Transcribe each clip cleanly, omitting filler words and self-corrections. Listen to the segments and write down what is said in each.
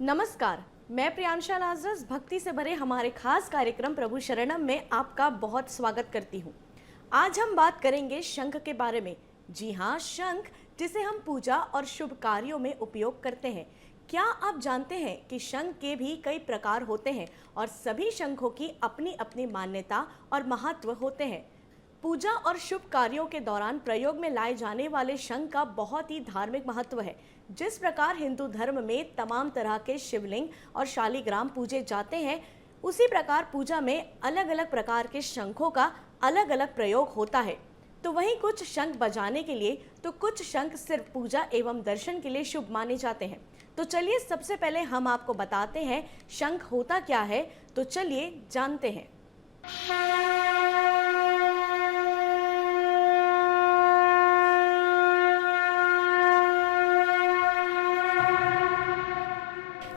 नमस्कार, मैं प्रियांशा लाजरस भक्ति से भरे हमारे खास कार्यक्रम प्रभु शरणम में आपका बहुत स्वागत करती हूँ। आज हम बात करेंगे शंख के बारे में। जी हाँ, शंख जिसे हम पूजा और शुभ कार्यों में उपयोग करते हैं। क्या आप जानते हैं कि शंख के भी कई प्रकार होते हैं और सभी शंखों की अपनी अपनी मान्यता और महत्व होते हैं। पूजा और शुभ कार्यों के दौरान प्रयोग में लाए जाने वाले शंख का बहुत ही धार्मिक महत्व है। जिस प्रकार हिंदू धर्म में तमाम तरह के शिवलिंग और शालिग्राम पूजे जाते हैं, उसी प्रकार पूजा में अलग अलग प्रकार के शंखों का अलग अलग प्रयोग होता है। तो वहीं कुछ शंख बजाने के लिए तो कुछ शंख सिर्फ पूजा एवं दर्शन के लिए शुभ माने जाते हैं। तो चलिए सबसे पहले हम आपको बताते हैं शंख होता क्या है। तो चलिए जानते हैं।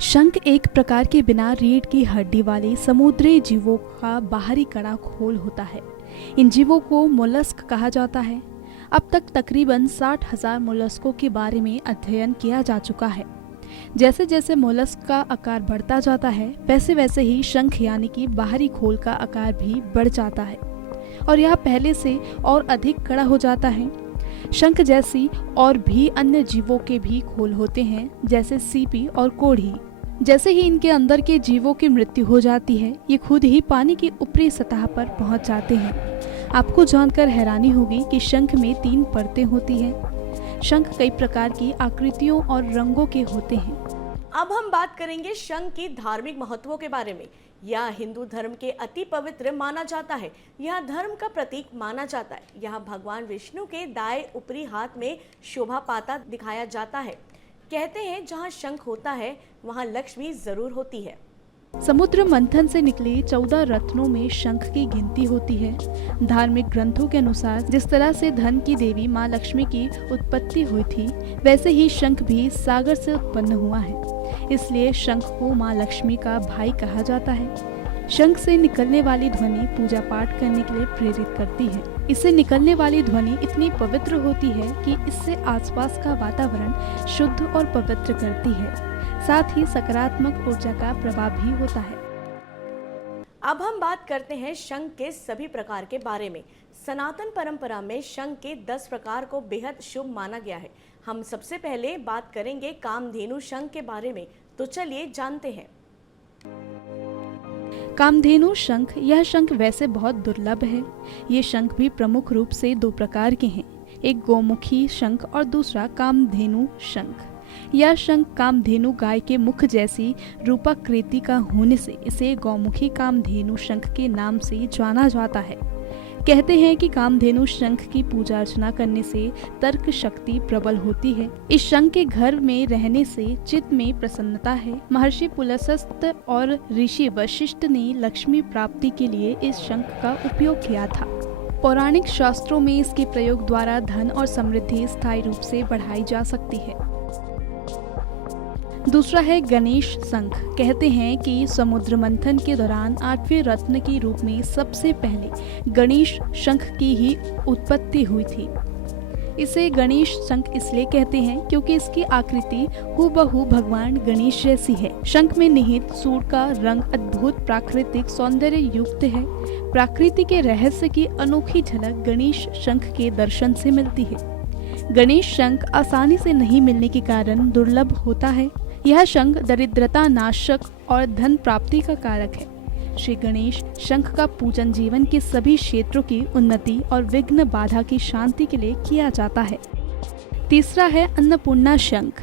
शंख एक प्रकार के बिना रीढ़ की हड्डी वाले समुद्री जीवों का बाहरी कड़ा खोल होता है। इन जीवों को मोलस्क कहा जाता है। अब तक तकरीबन 60,000 मोलस्कों के बारे में अध्ययन किया जा चुका है। जैसे जैसे मोलस्क का आकार बढ़ता जाता है, वैसे वैसे ही शंख यानी कि बाहरी खोल का आकार भी बढ़ जाता है और यह पहले से और अधिक कड़ा हो जाता है। शंख जैसी और भी अन्य जीवों के भी खोल होते हैं, जैसे सीपी और कोढ़ी। जैसे ही इनके अंदर के जीवों की मृत्यु हो जाती है, ये खुद ही पानी की ऊपरी सतह पर पहुंच जाते हैं। आपको जानकर हैरानी होगी कि शंख में 3 परतें होती हैं। शंख कई प्रकार की आकृतियों और रंगों के होते हैं। अब हम बात करेंगे शंख की धार्मिक महत्वों के बारे में। यह हिंदू धर्म के अति पवित्र माना जाता है। यह धर्म का प्रतीक माना जाता है। यह भगवान विष्णु के दाएं ऊपरी हाथ में शोभा पाता दिखाया जाता है। कहते हैं जहाँ शंख होता है वहाँ लक्ष्मी जरूर होती है। समुद्र मंथन से निकले 14 रत्नों में शंख की गिनती होती है। धार्मिक ग्रंथों के अनुसार जिस तरह से धन की देवी माँ लक्ष्मी की उत्पत्ति हुई थी, वैसे ही शंख भी सागर से उत्पन्न हुआ है। इसलिए शंख को माँ लक्ष्मी का भाई कहा जाता है। शंख से निकलने वाली ध्वनि पूजा पाठ करने के लिए प्रेरित करती है। इससे निकलने वाली ध्वनि इतनी पवित्र होती है कि इससे आसपास का वातावरण शुद्ध और पवित्र करती है। साथ ही सकारात्मक ऊर्जा का प्रभाव भी होता है। अब हम बात करते हैं शंख के सभी प्रकार के बारे में। सनातन परंपरा में शंख के 10 प्रकार को बेहद शुभ माना गया है। हम सबसे पहले बात करेंगे कामधेनु शंख के बारे में। तो चलिए जानते हैं। कामधेनु शंख, यह शंख वैसे बहुत दुर्लभ है। ये शंख भी प्रमुख रूप से 2 प्रकार के हैं, एक गौमुखी शंख और दूसरा कामधेनु शंख। यह शंख कामधेनु गाय के मुख जैसी रूपाकृति का होने से इसे गौमुखी कामधेनु शंख के नाम से जाना जाता है। कहते हैं कि कामधेनु शंख की पूजा अर्चना करने से तर्क शक्ति प्रबल होती है। इस शंख के घर में रहने से चित्त में प्रसन्नता है। महर्षि पुलस्त्य और ऋषि वशिष्ठ ने लक्ष्मी प्राप्ति के लिए इस शंख का उपयोग किया था। पौराणिक शास्त्रों में इसके प्रयोग द्वारा धन और समृद्धि स्थायी रूप से बढ़ाई जा सकती है। दूसरा है गणेश शंख। कहते हैं कि समुद्र मंथन के दौरान 8वें रत्न के रूप में सबसे पहले गणेश शंख की ही उत्पत्ति हुई थी। इसे गणेश शंख इसलिए कहते हैं क्योंकि इसकी आकृति हूबहू भगवान गणेश जैसी है। शंख में निहित सूर्य का रंग अद्भुत प्राकृतिक सौंदर्य युक्त है। प्रकृति के रहस्य की अनोखी झलक गणेश शंख के दर्शन से मिलती है। गणेश शंख आसानी से नहीं मिलने के कारण दुर्लभ होता है। यह शंख दरिद्रता नाशक और धन प्राप्ति का कारक है। श्री गणेश शंख का पूजन जीवन के सभी क्षेत्रों की उन्नति और विघ्न बाधा की शांति के लिए किया जाता है। तीसरा है अन्नपूर्णा शंख।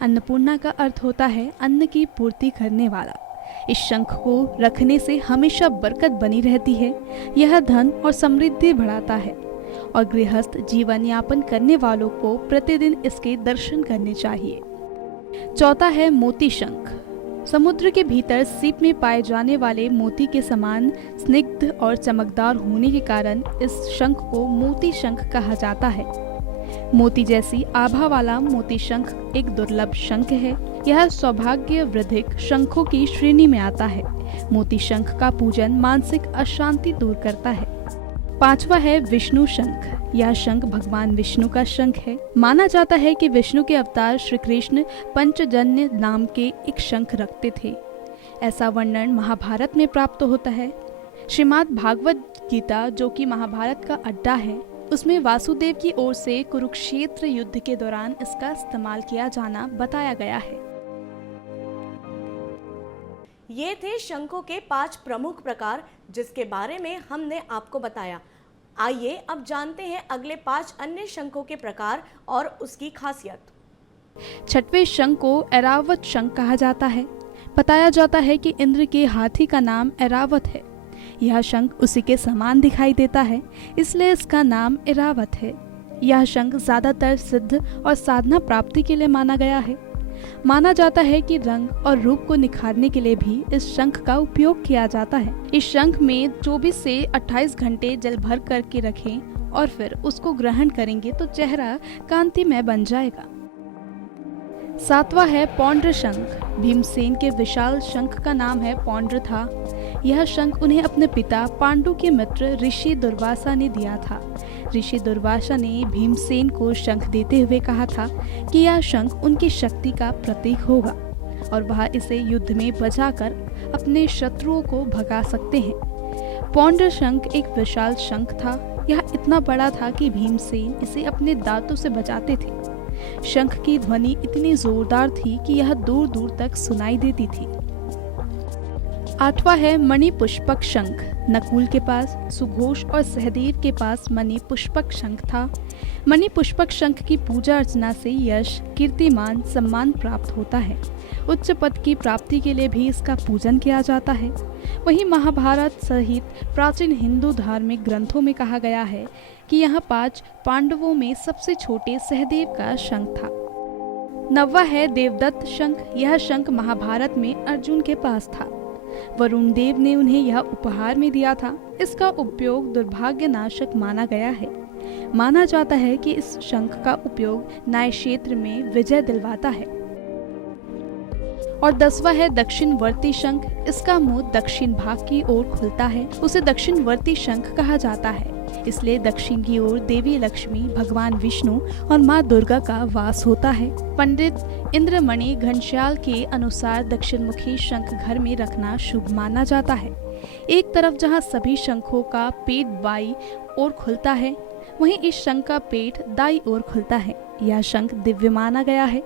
अन्नपूर्णा का अर्थ होता है अन्न की पूर्ति करने वाला। इस शंख को रखने से हमेशा बरकत बनी रहती है। यह धन और समृद्धि बढ़ाता है और गृहस्थ जीवन यापन करने वालों को प्रतिदिन इसके दर्शन करने चाहिए। चौथा है मोती शंख। समुद्र के भीतर सीप में पाए जाने वाले मोती के समान स्निग्ध और चमकदार होने के कारण इस शंख को मोती शंख कहा जाता है। मोती जैसी आभा वाला मोती शंख एक दुर्लभ शंख है। यह सौभाग्य वृद्धिक शंखों की श्रेणी में आता है। मोती शंख का पूजन मानसिक अशांति दूर करता है। पांचवा है विष्णु शंख। यह शंख भगवान विष्णु का शंख है। माना जाता है कि विष्णु के अवतार श्री कृष्ण पंचजन्य नाम के एक शंख रखते थे। ऐसा वर्णन महाभारत में प्राप्त होता है। श्रीमद् भागवत गीता, जो कि महाभारत का अड्डा है, उसमें वासुदेव की ओर से कुरुक्षेत्र युद्ध के दौरान इसका इस्तेमाल किया जाना बताया गया है। ये थे शंखों के 5 प्रमुख प्रकार, जिसके बारे में हमने आपको बताया। आइए अब जानते हैं अगले 5 अन्य शंखों के प्रकार और उसकी खासियत। छठवें शंख को ऐरावत शंख कहा जाता है। बताया जाता है कि इंद्र के हाथी का नाम ऐरावत है। यह शंख उसी के समान दिखाई देता है, इसलिए इसका नाम ऐरावत है। यह शंख ज्यादातर सिद्ध और साधना प्राप्ति के लिए माना गया है। माना जाता है कि रंग और रूप को निखारने के लिए भी इस शंख का उपयोग किया जाता है। इस शंख में 24 से 28 घंटे जल भर करके रखें और फिर उसको ग्रहण करेंगे तो चेहरा कांतिमय बन जाएगा। सातवां है पौंड्र शंख। भीमसेन के विशाल शंख का नाम है पौंड्र था। यह शंख उन्हें अपने पिता पांडु के मित्र ऋषि दुर्वासा ने दिया था। ऋषि दुर्वासा ने भीमसेन को शंख देते हुए कहा था कि यह शंख उनकी शक्ति का प्रतीक होगा और वह इसे युद्ध में बजाकर अपने शत्रुओं को भगा सकते हैं। पौंड्र शंख एक विशाल शंख था। यह इतना बड़ा था कि भीमसेन इसे अपने दांतों से बजाते थे। शंख की ध्वनि इतनी जोरदार थी कि यह दूर दूर तक सुनाई देती थी। आठवां है मणि पुष्पक शंख। नकुल के पास सुघोष और सहदेव के पास मणि पुष्पक शंख था। मणि पुष्पक शंख की पूजा अर्चना से यश, कीर्तिमान, सम्मान प्राप्त होता है। उच्च पद की प्राप्ति के लिए भी इसका पूजन किया जाता है। वहीं महाभारत सहित प्राचीन हिंदू धार्मिक ग्रंथों में कहा गया है कि यह 5 पांडवों में सबसे छोटे सहदेव का शंख था। 9वां है देवदत्त शंख। यह शंख महाभारत में अर्जुन के पास था। वरुण देव ने उन्हें यह उपहार में दिया था। इसका उपयोग दुर्भाग्य नाशक माना गया है। माना जाता है कि इस शंख का उपयोग न्याय क्षेत्र में विजय दिलवाता है। और 10वां है दक्षिणवर्ती शंख। इसका मुंह दक्षिण भाग की ओर खुलता है। उसे दक्षिणवर्ती शंख कहा जाता है। इसलिए दक्षिण की ओर देवी लक्ष्मी, भगवान विष्णु और माँ दुर्गा का वास होता है। पंडित इंद्रमणि घनश्याल के अनुसार दक्षिणमुखी शंख घर में रखना शुभ माना जाता है। एक तरफ जहाँ सभी शंखों का पेट बाई ओर खुलता है, वहीं इस शंख का पेट दाई ओर खुलता है। यह शंख दिव्य माना गया है।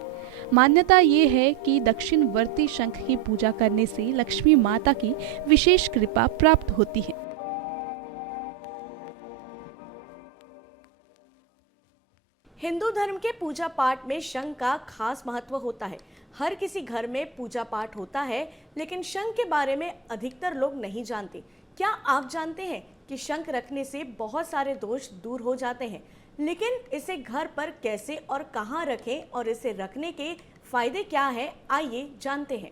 मान्यता ये है कि दक्षिणवर्ती शंख की पूजा करने से लक्ष्मी माता की विशेष कृपा प्राप्त होती है। हिंदू धर्म के पूजा पाठ में शंख का खास महत्व होता है। हर किसी घर में पूजा पाठ होता है, लेकिन शंख के बारे में अधिकतर लोग नहीं जानते। क्या आप जानते हैं कि शंख रखने से बहुत सारे दोष दूर हो जाते हैं? लेकिन इसे घर पर कैसे और कहाँ रखें और इसे रखने के फायदे क्या हैं, आइए जानते हैं।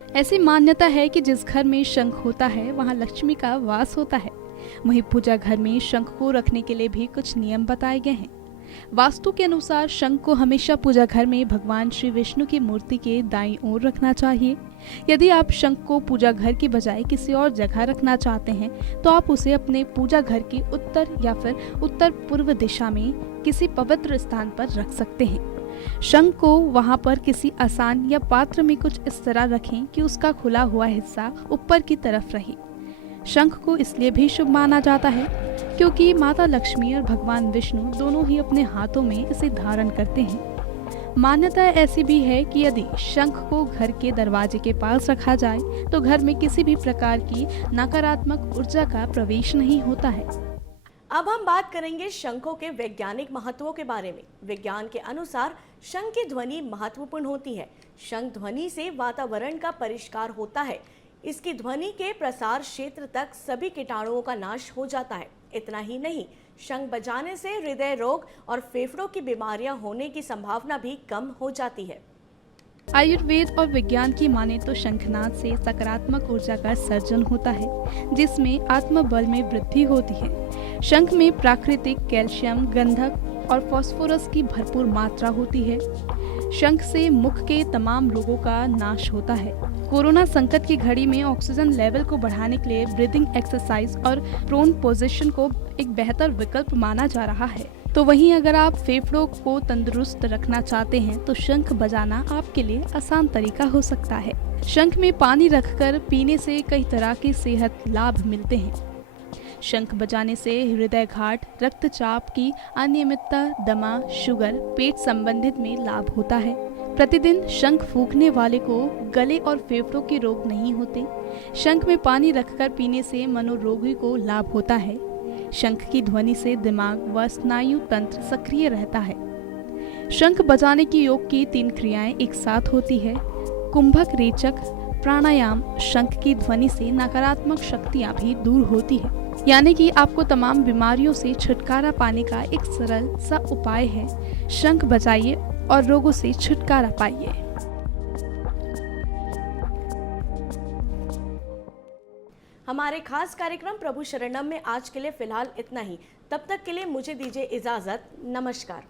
ऐसी मान्यता है कि जिस घर में शंख होता है वहाँ लक्ष्मी का वास होता है। वहीं पूजा घर में शंख को रखने के लिए भी कुछ नियम बताए गए हैं। वास्तु के अनुसार शंख को हमेशा पूजा घर में भगवान श्री विष्णु की मूर्ति के दाईं ओर रखना चाहिए। यदि आप शंख को पूजा घर की बजाय किसी और जगह रखना चाहते हैं तो आप उसे अपने पूजा घर की उत्तर या फिर उत्तर पूर्व दिशा में किसी पवित्र स्थान पर रख सकते हैं। शंख को वहां पर किसी आसान या पात्र में कुछ इस तरह रखें कि उसका खुला हुआ हिस्सा ऊपर की तरफ रहे। शंख को इसलिए भी शुभ माना जाता है क्योंकि माता लक्ष्मी और भगवान विष्णु दोनों ही अपने हाथों में इसे धारण करते हैं। मान्यता ऐसी भी है कि यदि शंख को घर के दरवाजे के पास रखा जाए तो घर में किसी भी प्रकार की नकारात्मक ऊर्जा का प्रवेश नहीं होता है। अब हम बात करेंगे शंखों के वैज्ञानिक महत्वों के बारे में। विज्ञान के अनुसार शंख की ध्वनि महत्वपूर्ण होती है। शंख ध्वनि से वातावरण का परिष्कार होता है। इसकी ध्वनि के प्रसार क्षेत्र तक सभी कीटाणुओं का नाश हो जाता है। इतना ही नहीं, शंख बजाने से हृदय रोग और फेफड़ों की बीमारियां होने की संभावना भी कम हो जाती है। आयुर्वेद और विज्ञान की माने तो शंखनाद से सकारात्मक ऊर्जा का सर्जन होता है, जिसमें आत्मबल में वृद्धि होती है। शंख में प्राकृतिक कैल्शियम, गंधक और फास्फोरस की भरपूर मात्रा होती है। शंख से मुख के तमाम रोगों का नाश होता है। कोरोना संकट की घड़ी में ऑक्सीजन लेवल को बढ़ाने के लिए ब्रीदिंग एक्सरसाइज और प्रोन पोजीशन को एक बेहतर विकल्प माना जा रहा है। तो वहीं अगर आप फेफड़ों को तंदुरुस्त रखना चाहते हैं तो शंख बजाना आपके लिए आसान तरीका हो सकता है। शंख में पानी रखकर पीने से कई तरह के सेहत लाभ मिलते हैं। शंख बजाने से हृदयघात, रक्तचाप की अनियमितता, दमा, शुगर, पेट संबंधित में लाभ होता है। प्रतिदिन शंख फूंकने वाले को गले और फेफड़ों के रोग नहीं होते। शंख में पानी रखकर पीने से मनोरोगी को लाभ होता है। शंख की ध्वनि से दिमाग व स्नायु तंत्र सक्रिय रहता है। शंख बजाने की योग की 3 क्रियाएं एक साथ होती है। कुंभक रेचक प्राणायाम। शंख की ध्वनि से नकारात्मक शक्तियां भी दूर होती है, यानी कि आपको तमाम बीमारियों से छुटकारा पाने का एक सरल सा उपाय है। शंख बजाइए और रोगों से छुटकारा पाइए। हमारे खास कार्यक्रम प्रभु शरणम में आज के लिए फिलहाल इतना ही। तब तक के लिए मुझे दीजिए इजाजत। नमस्कार।